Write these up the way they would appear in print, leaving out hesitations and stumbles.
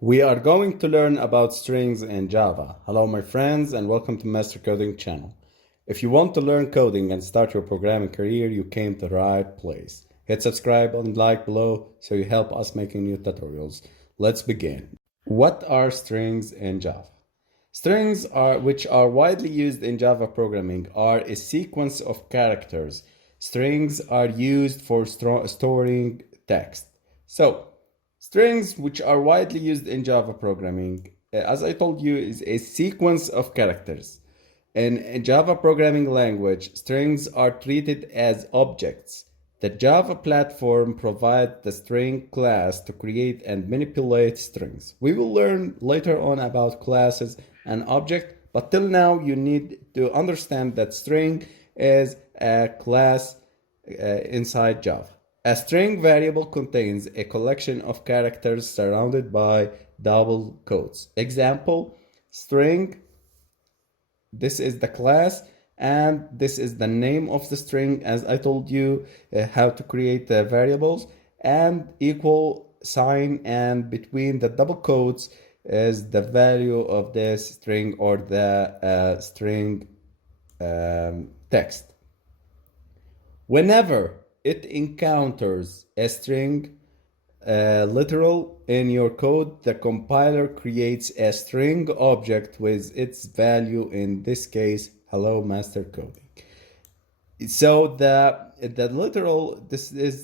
We are going to learn about strings in Java. Hello my friends and welcome to Master Coding channel. If you want to learn coding and start your programming career, you came to the right place. Hit subscribe and like below so you help us making new tutorials. Let's begin. What are strings in Java? Strings which are widely used in Java programming are a sequence of characters. Strings are used for storing text. Strings, which are widely used in Java programming, as I told you, is a sequence of characters. In a Java programming language, strings are treated as objects. The Java platform provides the string class to create and manipulate strings. We will learn later on about classes and object, but till now you need to understand that string is a class inside Java. A string variable contains a collection of characters surrounded by double quotes. Example, string, this is the class, and this is the name of the string, as I told you how to create variables, and equal sign, and between the double quotes is the value of this string or the string text. Whenever it encounters a string literal in your code, the compiler creates a string object with its value, in this case, hello master coding. So the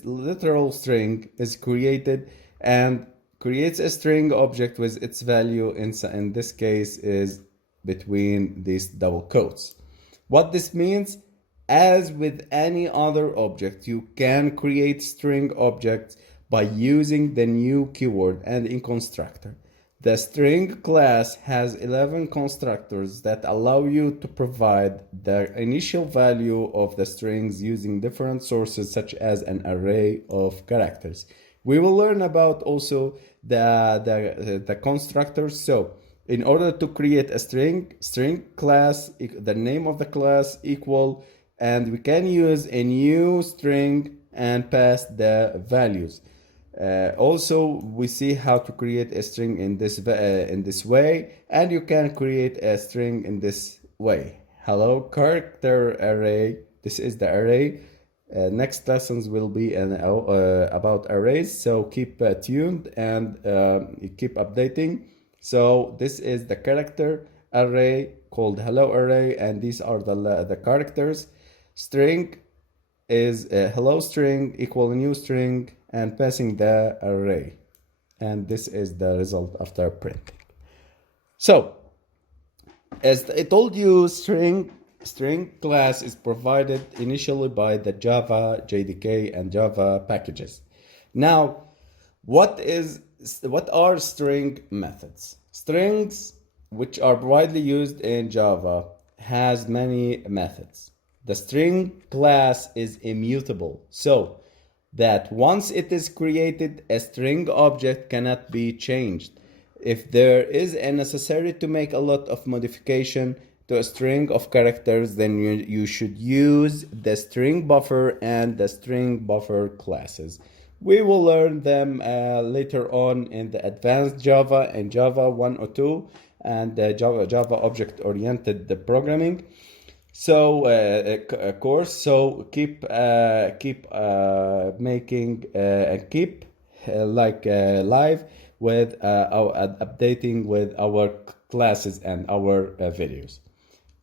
literal string is created and creates a string object with its value in this case is between these double quotes. What this means, as with any other object, you can create string objects by using the new keyword and in constructor. The string class has 11 constructors that allow you to provide the initial value of the strings using different sources such as an array of characters. We will learn about also the constructors. So in order to create a string class, the name of the class equal, and we can use a new string and pass the values. Also, we see how to create a string in this way, and you can create a string in this way. Hello character array. This is the array. Next lessons will be about arrays, so keep tuned and keep updating. So this is the character array called hello array, and these are the characters. String is a hello string equal new string and passing the array, and this is the result after printing. So as I told you, string class is provided initially by the Java JDK and Java packages. Now what are string methods? Strings, which are widely used in Java, has many methods. The string class is immutable, so that once it is created, a string object cannot be changed. If there is a necessary to make a lot of modification to a string of characters, then you should use the string buffer and the string buffer classes. We will learn them later on in the advanced Java and Java 102 and Java object-oriented programming. So course, so keep making and keep live with updating with our classes and our videos.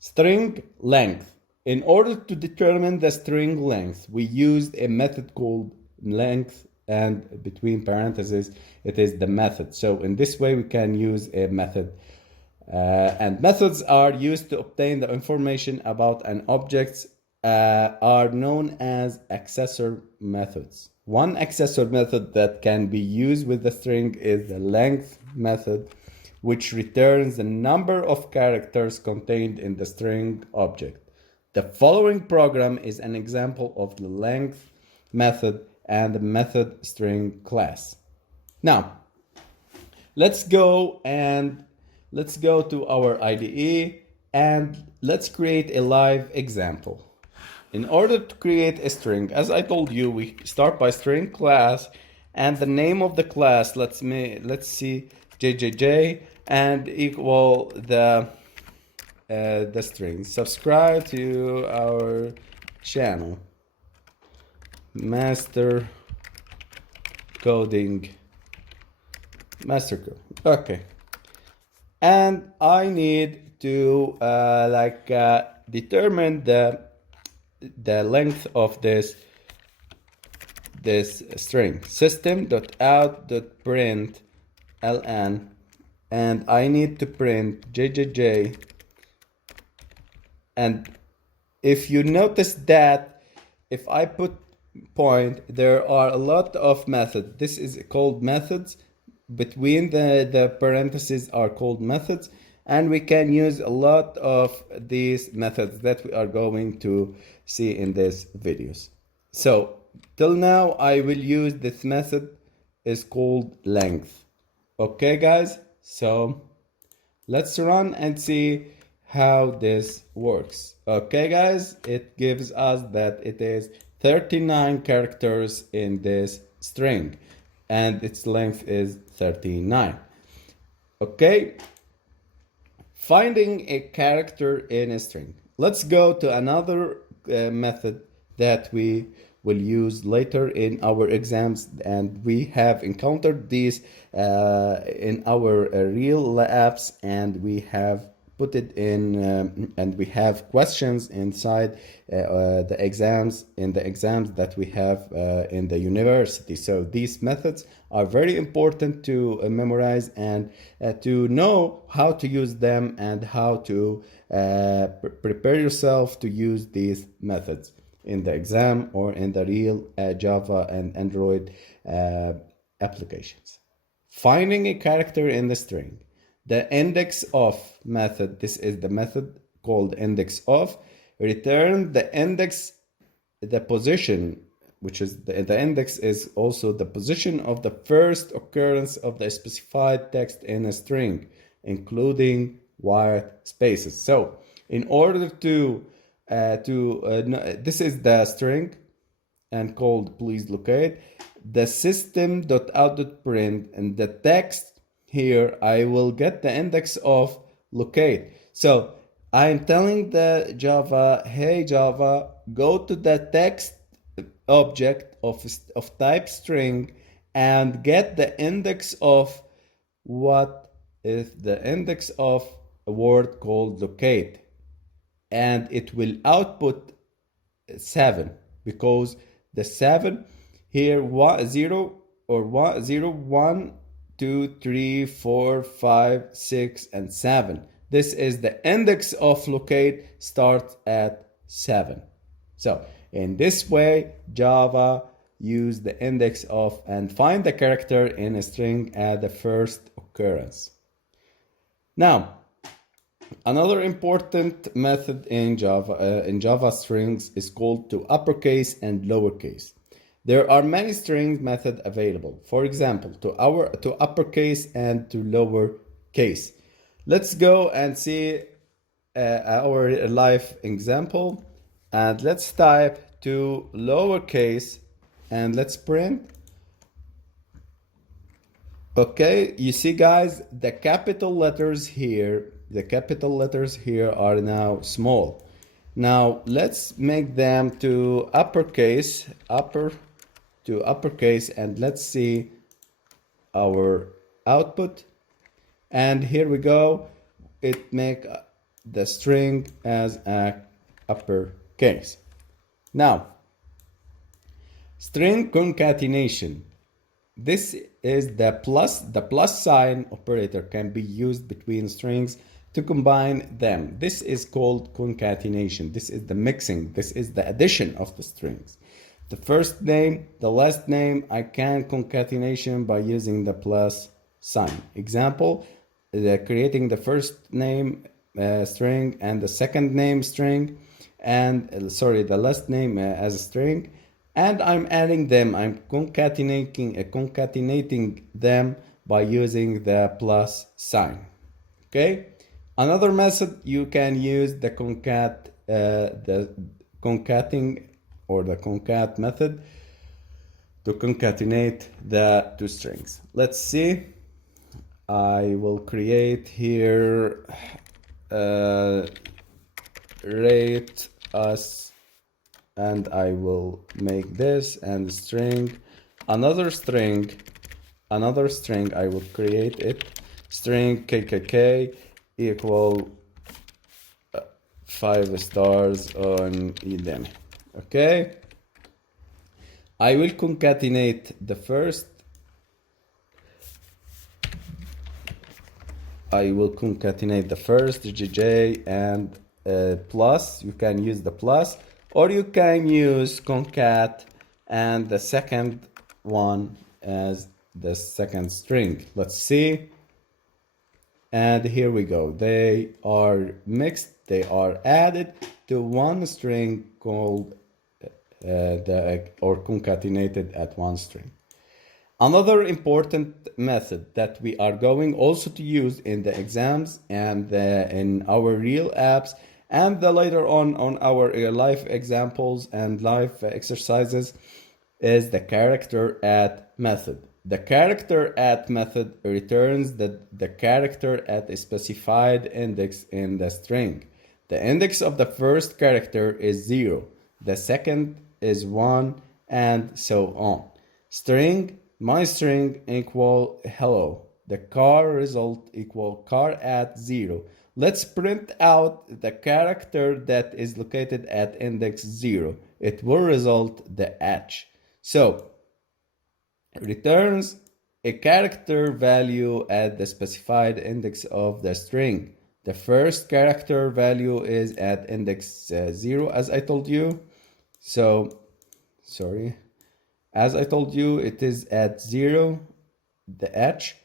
String length. In order to determine the string length, we used a method called length, and between parentheses it is the method. So in this way we can use a method. And methods are used to obtain the information about an object are known as accessor methods. One accessor method that can be used with the string is the length method, which returns the number of characters contained in the string object. The following program is an example of the length method and the method string class. Now let's go to our IDE and let's create a live example. In order to create a string, as I told you, we start by string class and the name of the class, let's see JJJ, and equal the string. Subscribe to our channel, Master Coding, Master Code. Okay, and I need to determine the length of this string, system.out.println, and I need to print JJJ. And if you notice that if I put point, there are a lot of methods. This is called methods. Between the parentheses are called methods, and we can use a lot of these methods that we are going to see in these videos. So till now I will use this method is called length. Okay guys, so let's run and see how this works. Okay guys, it gives us that it is 39 characters in this string and its length is 39. Okay, finding a character in a string. Let's go to another method that we will use later in our exams, and we have encountered these in our real apps, and we have put it in and we have questions inside the exams that we have in the university. So these methods are very important to memorize and to know how to use them and how to prepare yourself to use these methods in the exam or in the real Java and Android applications. Finding a character in the string. The index of method, this is the method called index of, return the index, the position, which is the index is also the position of the first occurrence of the specified text in a string, including white spaces. So in order to this is the string and called please locate the system.out.print, and the text here I will get the index of locate. So I'm telling the Java, hey Java, go to the text object of type string and get the index of what is the index of a word called locate, and it will output 7 because the 7 here 0 or 1 0 1 2 3 4 5 6 and 7. This is the index of locate starts at 7. So in this way Java use the index of and find the character in a string at the first occurrence. Now another important method in Java strings is called to uppercase and lowercase. There are many string methods available. For example, to uppercase and to lowercase. Let's go and see our live example, and let's type to lowercase and let's print. Okay, you see guys, the capital letters here are now small. Now let's make them to uppercase, and let's see our output. And here we go, it make the string as a uppercase. Now, string concatenation. This is the plus sign operator can be used between strings to combine them. This is called concatenation. This is the mixing. This is the addition of the strings. The first name, the last name, I can concatenation by using the plus sign. Example, creating the first name string and the second name string, and the last name as a string, and I'm adding them. I'm concatenating them by using the plus sign. Okay. Another method you can use the concating or the concat method to concatenate the two strings. Let's see. I will create here rate us, and I will make this and string, another string I will create it, string kkk equal 5 stars on Udemy. Okay, I will concatenate the first, JJ and plus. You can use the plus, or you can use concat and the second one as the second string. Let's see. And here we go. They are mixed. They are added to one string called or concatenated at one string. Another important method that we are going also to use in the exams and in our real apps, and later on our live examples and live exercises, is the character add method. The character add method returns the character at a specified index in the string. The index of the first character is 0, the second is 1, and so on. String, my string equal hello. The car result equal car at 0. Let's print out the character that is located at index 0. It will result the H. So returns a character value at the specified index of the string. The first character value is at index 0, as I told you. So, sorry. As I told you, it is at 0, the H,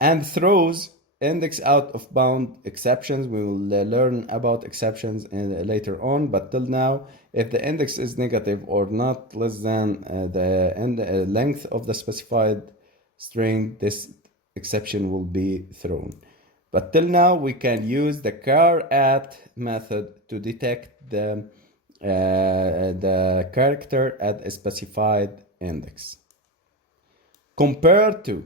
and throws index out of bound exceptions. We will learn about exceptions later on, but till now, if the index is negative or not less than the length of the specified string, this exception will be thrown. But till now, we can use the char at method to detect the character at a specified index. Compared to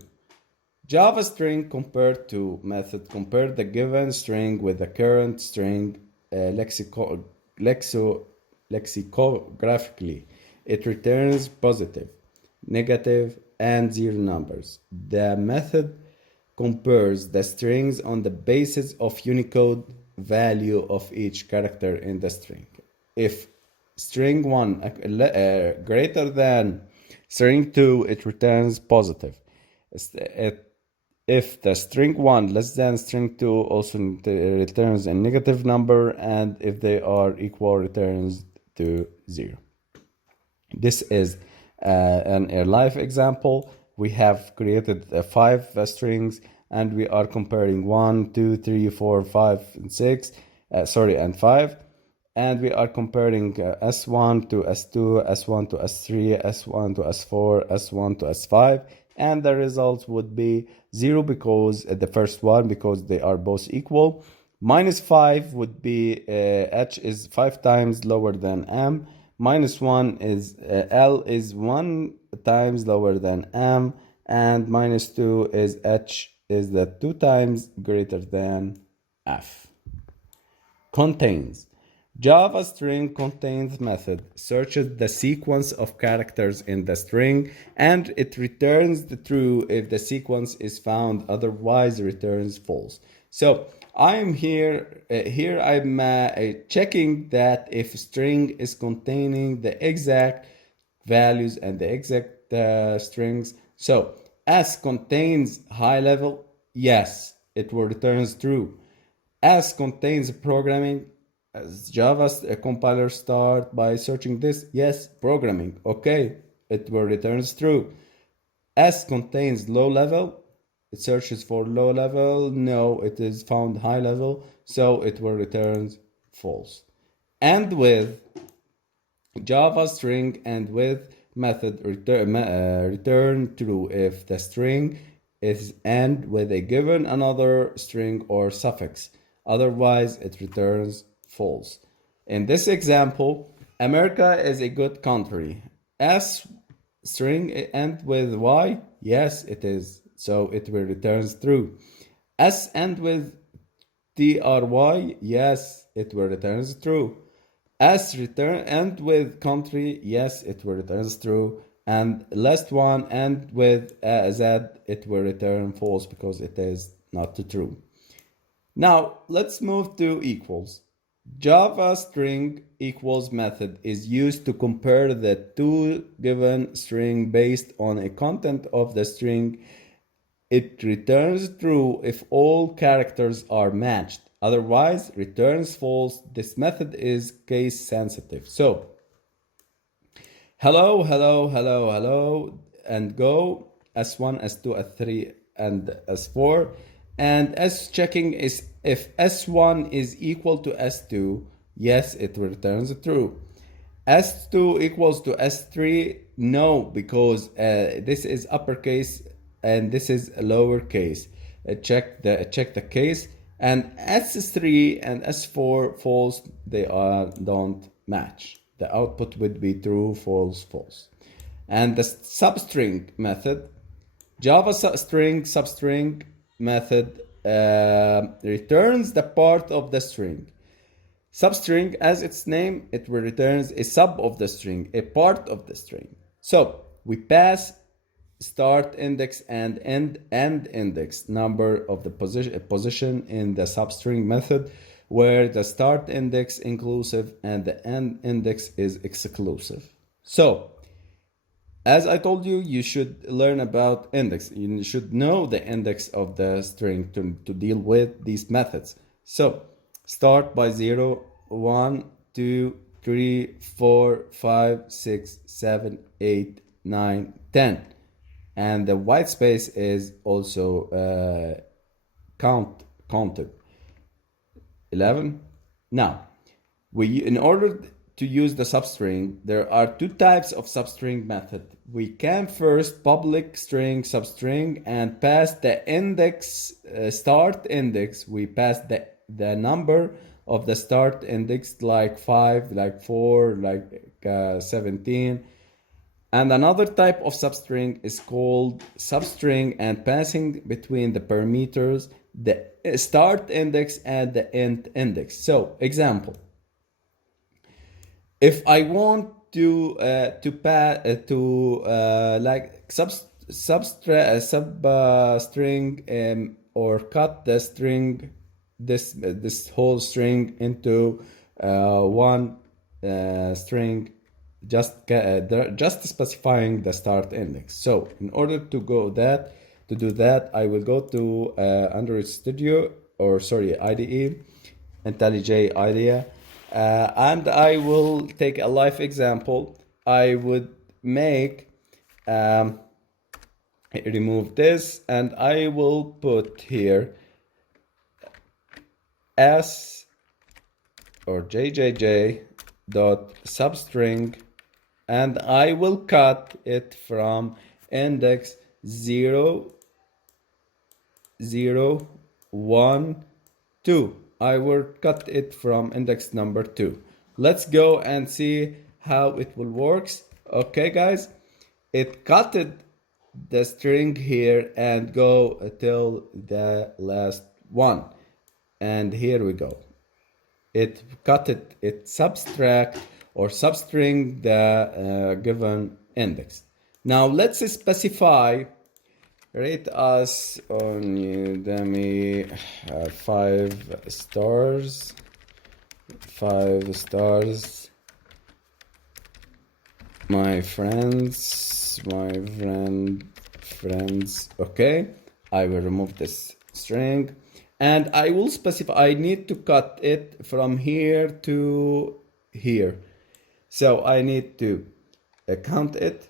Java string, compared to method, compare the given string with the current string lexicographically. It returns positive, negative, and 0 numbers. The method compares the strings on the basis of Unicode value of each character in the string. If string 1 greater than string 2, it returns positive. If the string 1 less than string 2, also returns a negative number, and if they are equal, returns to 0. This is a live example. We have created 5 strings, and we are comparing 1, 2, 3, 4, 5, and 6, and 5. And we are comparing S1 to S2, S1 to S3, S1 to S4, S1 to S5. And the results would be 0 because the first one, because they are both equal. -5 would be H is 5 times lower than M. -1 is L is 1 times lower than M. And -2 is H is the 2 times greater than F. Contains. Java string contains method searches the sequence of characters in the string, and it returns the true if the sequence is found, otherwise returns false. So I'm here I'm checking that if string is containing the exact values and the exact strings. So S contains high level, yes, it will returns true. S contains programming, as Java compiler start by searching this, yes, programming, okay, it will returns true. S contains low level, it searches for low level, no, it is found high level, so it will returns false. And with Java string and with method return true if the string is end with a given another string or suffix, otherwise it returns false. In this example, America is a good country. S string end with Y? Yes, it is. So it will returns true. S end with TRY? Yes, it will returns true. S return end with country? Yes, it will returns true. And last one end with Z, it will return false because it is not true. Now let's move to equals. Java string equals method is used to compare the two given string based on a content of the string. It returns true if all characters are matched. Otherwise, returns false. This method is case sensitive. So, hello, hello, hello, hello, and go. S1, S2, S3, and S4. And S checking is if S1 is equal to S2, yes, it returns true. S2 equals to S3, no, because this is uppercase and this is lowercase. Check the case. And S3 and S4 false, they don't match. The output would be true, false, false. And the substring method, Java substring method returns the part of the string. Substring, as its name, it will returns a sub of the string, a part of the string. So we pass start index and end index number of the position in the substring method, where the start index inclusive and the end index is exclusive. So as I told you, you should learn about index. You should know the index of the string to deal with these methods. So start by 0, 1, 2, 3, 4, 5, 6, 7, 8, 9, 10. And the white space is also counted. 11. Now, in order to use the substring, there are two types of substring method. We can first public string substring and pass the index, start index. We pass the number of the start index, like 5, like 4, like 17. And another type of substring is called substring and passing between the parameters the start index and the end index. So example, if I want to like string or cut the string, this whole string into one string, just specifying the start index. So in order to do that, I will go to Android Studio, or sorry, IDE, IntelliJ IDEA, and I will take a live example. I would make remove this, and I will put here s or jjj dot substring, and I will cut it from index 0, 0, 1, 2. I will cut it from index number 2. Let's go and see how it will works. Okay, guys, it cutted the string here and go till the last one. And here we go. It cut it, it subtract or substring the given index. Now let's specify, rate us on Udemy 5 stars, 5 stars. My friends, okay. I will remove this string and I will specify, I need to cut it from here to here. So I need to count it.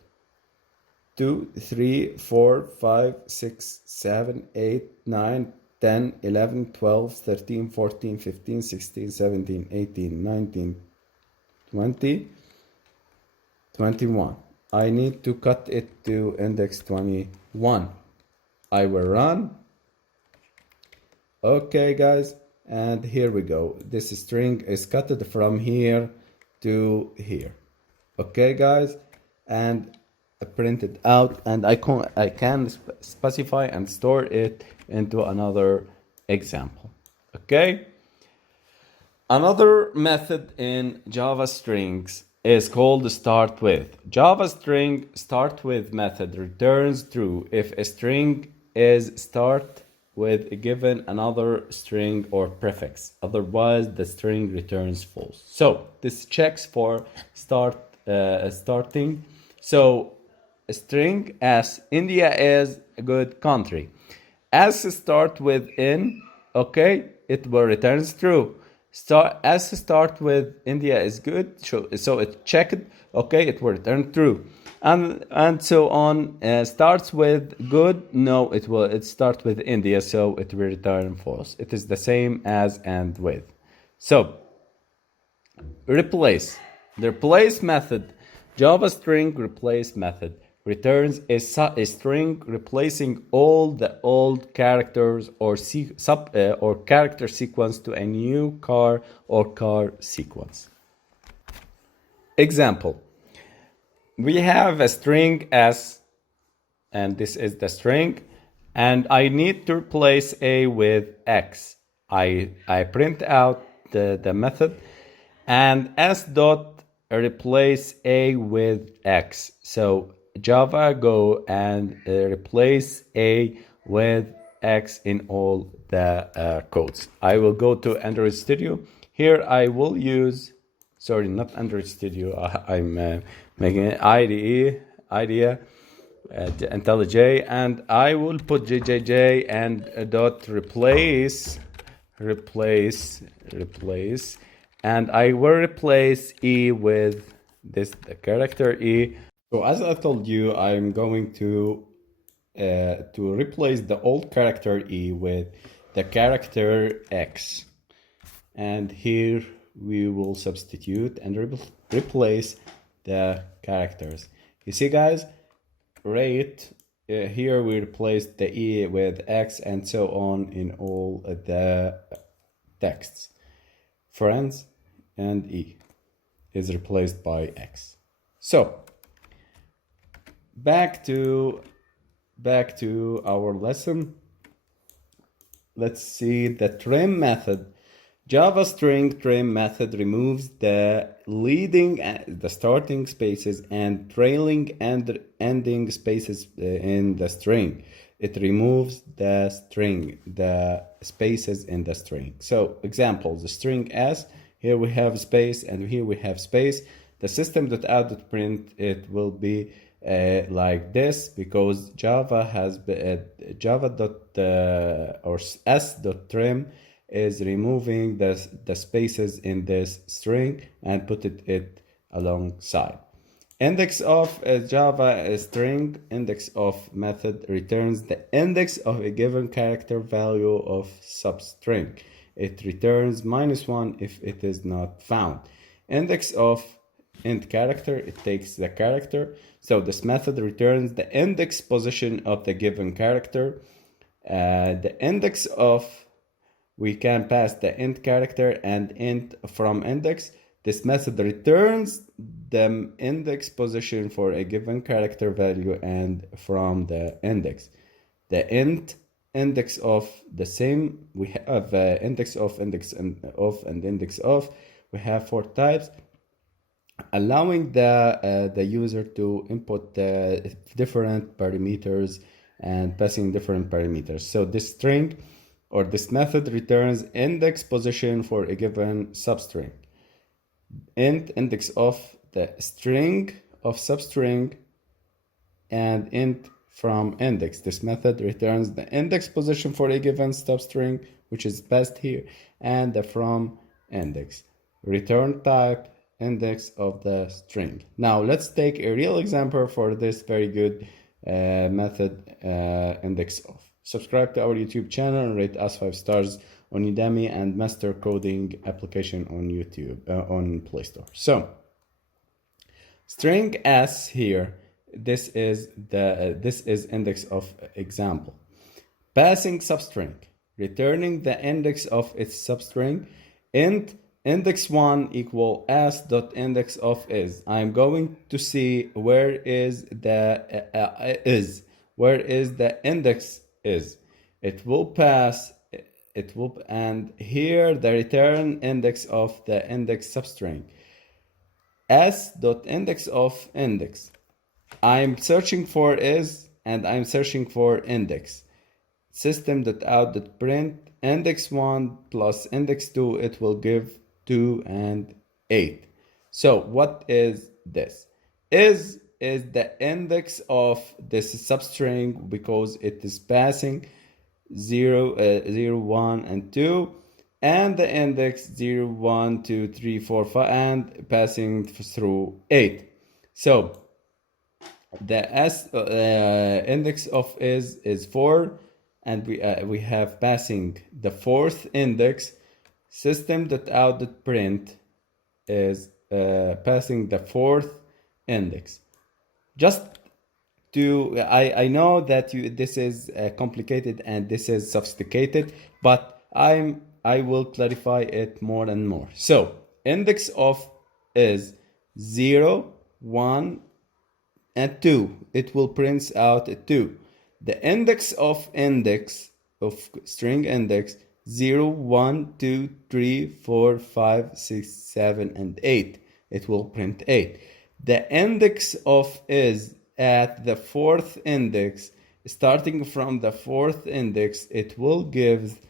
2, 3, 4, 5, 6, 7, 8, 9, 10, 11, 12, 13, 14, 15, 16, 17, 18, 19, 20, 21. I need to cut it to index 21. I will run. Okay, guys, and here we go. This string is cut from here to here. Okay, guys, and print it out, and I can specify and store it into another example. Okay. Another method in Java strings is called start with. Java string start with method returns true if a string is start with a given another string or prefix. Otherwise, the string returns false. So this checks for starting. So a string as India is a good country. As start with in, okay, it will returns true. Start with India is good, so it checked, okay, it will return true, and so on. Starts with good, no, it start with India, so it will return false. It is the same as and with. So replace, the replace method, Java string replace method returns a string replacing all the old characters or or character sequence to a new car or car sequence. Example: we have a string S, and this is the string, and I need to replace A with X. I print out the method, and S dot replace A with X. So Java go and replace A with X in all the codes. I will go to Android Studio. Here I will use, sorry, not Android Studio. I'm making an IDEA, IntelliJ, and I will put JJJ and dot replace, and I will replace E with the character E. So as I told you, I'm going to replace the old character E with the character X, and here we will substitute and replace the characters. You see, guys, right here we replace the E with X and so on in all the texts. Friends and E is replaced by X. So back to our lesson. Let's see the trim method. Java string trim method removes the leading, the starting spaces and trailing and ending spaces in the string. It removes the spaces in the string. So example, the string S, here we have space and here we have space. The system.out.print, it will be like this, because Java has or s.trim is removing the spaces in this string and put it alongside. Index of Java string index of method returns the index of a given character value of substring. It returns -1 if it is not found. Index of int character, it takes the character. So this method returns the index position of the given character. The index of, we can pass the int character and int from index. This method returns the index position for a given character value and from the index. The index of the same, we have index of, index of, and index of. We have 4 types, allowing the user to input different parameters and passing different parameters. So this string or this method returns index position for a given substring. Int index of the string of substring and int from index. This method returns the index position for a given substring, which is passed here, and the from index. Return type index of the string. Now let's take a real example for this very good method, index of. Subscribe to our YouTube channel and rate us 5 stars on Udemy and master coding application on YouTube, on Play Store. So string S here, this is index of example. Passing substring, returning the index of its substring. Int index1 equal s dot index of is. I'm going to see where is the where is the index is. It will pass, it will, and here the return index of the index substring. S dot index of index. I'm searching for is and I'm searching for index. System.out.print index1 plus index2, it will give 2 and 8. So what is this? Is the index of this substring because it is passing 0, 0, 1, and 2, and the index 0, 1, 2, 3, 4, 5, and passing through 8. So the index of is 4, and we have passing the fourth index. System.out.print is passing the fourth index. Just to I know that this is complicated and this is sophisticated, but I will clarify it more and more. So index of is 0, 1, and 2. It will print out 2. The index of string index 0, 1, 2, 3, 4, 5, 6, 7, and 8. It will print 8. The index of is at the fourth index. Starting from the fourth index, it will give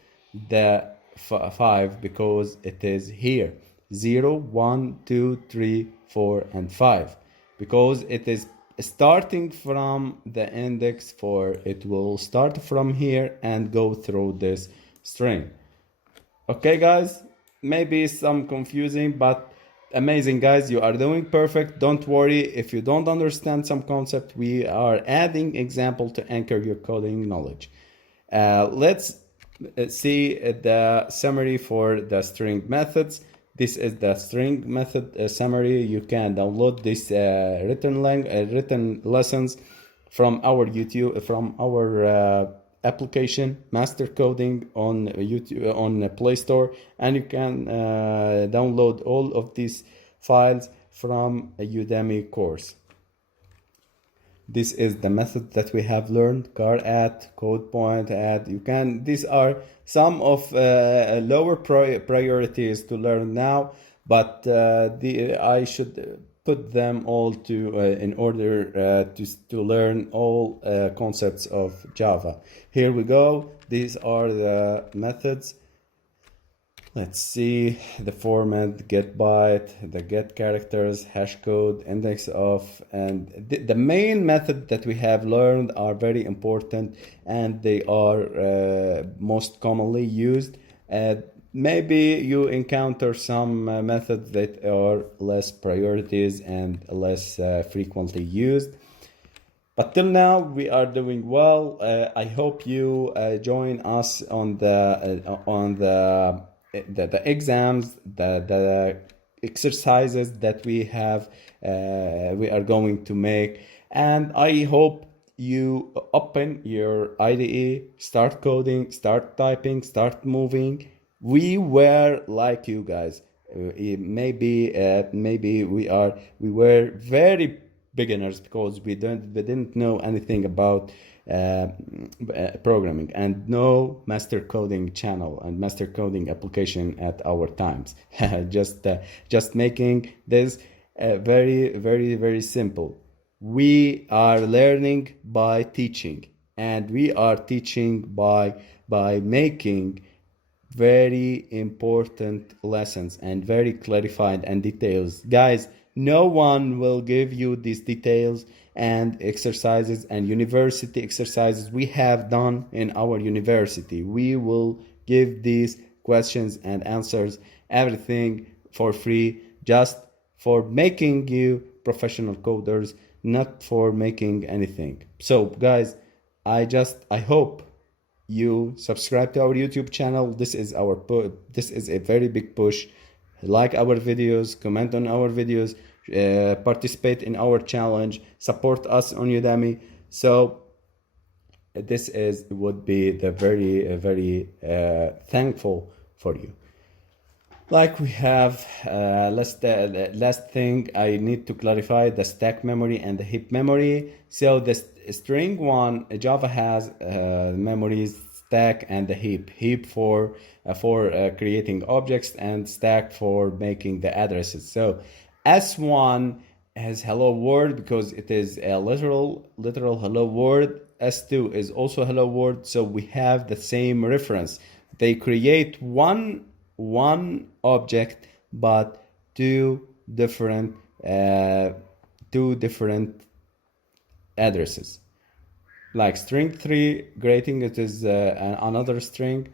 the 5 because it is here. 0, 1, 2, 3, 4, and 5. Because it is starting from the index 4, it will start from here and go through this string. Okay, guys, maybe some confusing, but amazing, guys. You are doing perfect. Don't worry if you don't understand some concept. We are adding example to anchor your coding knowledge. Let's see the summary for the string methods. This is the string method summary. You can download this written lessons from our YouTube, from our application Master Coding on YouTube, on Play Store, and you can download all of these files from a Udemy course. This is the method that we have learned: car at, code point at. You can, these are some of lower priorities to learn now, but I should put them all to in order to learn all concepts of Java. Here we go. These are the methods. Let's see the format: get byte, the get characters, hash code, index of, and the main method that we have learned are very important, and they are most commonly used. Maybe you encounter some methods that are less priorities and less frequently used. But till now, we are doing well. I hope you join us on the exams, the exercises that we have, we are going to make, and I hope you open your IDE, start coding, start typing, start moving. We were like you guys. Maybe we were very beginners because we didn't know anything about programming, and no master coding channel and master coding application at our times. just making this very simple. We are learning by teaching, and we are teaching by making very important lessons and very clarified and details. Guys, no one will give you these details and exercises and university exercises we have done in our university. We will give these questions and answers, everything for free, just for making you professional coders, not for making anything. So guys, I hope you subscribe to our YouTube channel. This is a very big push. Like our videos, comment on our videos, participate in our challenge, support us on Udemy. So this would be the very thankful for you. Like we have last thing I need to clarify, the stack memory and the heap memory. So the string one, Java has memories, stack and the heap. Heap for creating objects and stack for making the addresses. So S1 has hello world because it is a literal hello world. S2 is also hello world, so we have the same reference. They create one object but different uh, two different addresses. Like string 3 greeting, it is another string.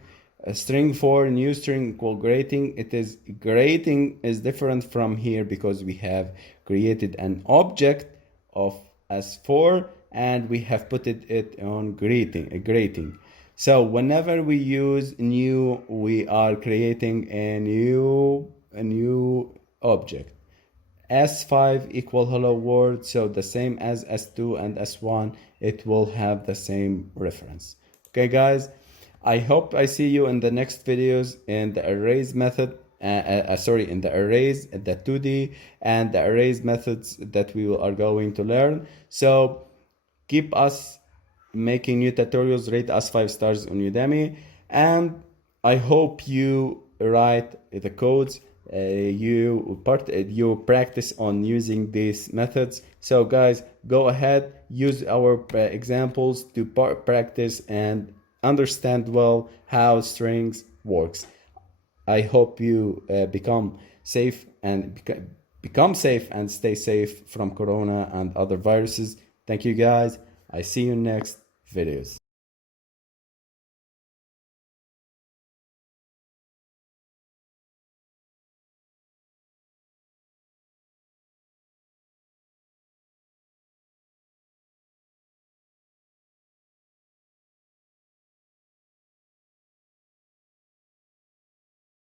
String 4 new string equal greeting, it is greeting is different from here because we have created an object of s4 and we have put it on greeting. So whenever we use new, we are creating a new object. S5 equal hello world, so the same as S2 and S1, it will have the same reference. Okay guys, I hope I see you in the next videos in the arrays method, in the arrays, the 2D and the arrays methods that we are going to learn. So keep us making new tutorials, rate us 5 stars on Udemy, and I hope you write the codes, you practice on using these methods. So guys, go ahead, use our examples to practice and understand well how strings works. I hope you become safe and stay safe from corona and other viruses. Thank you guys. I see you next videos.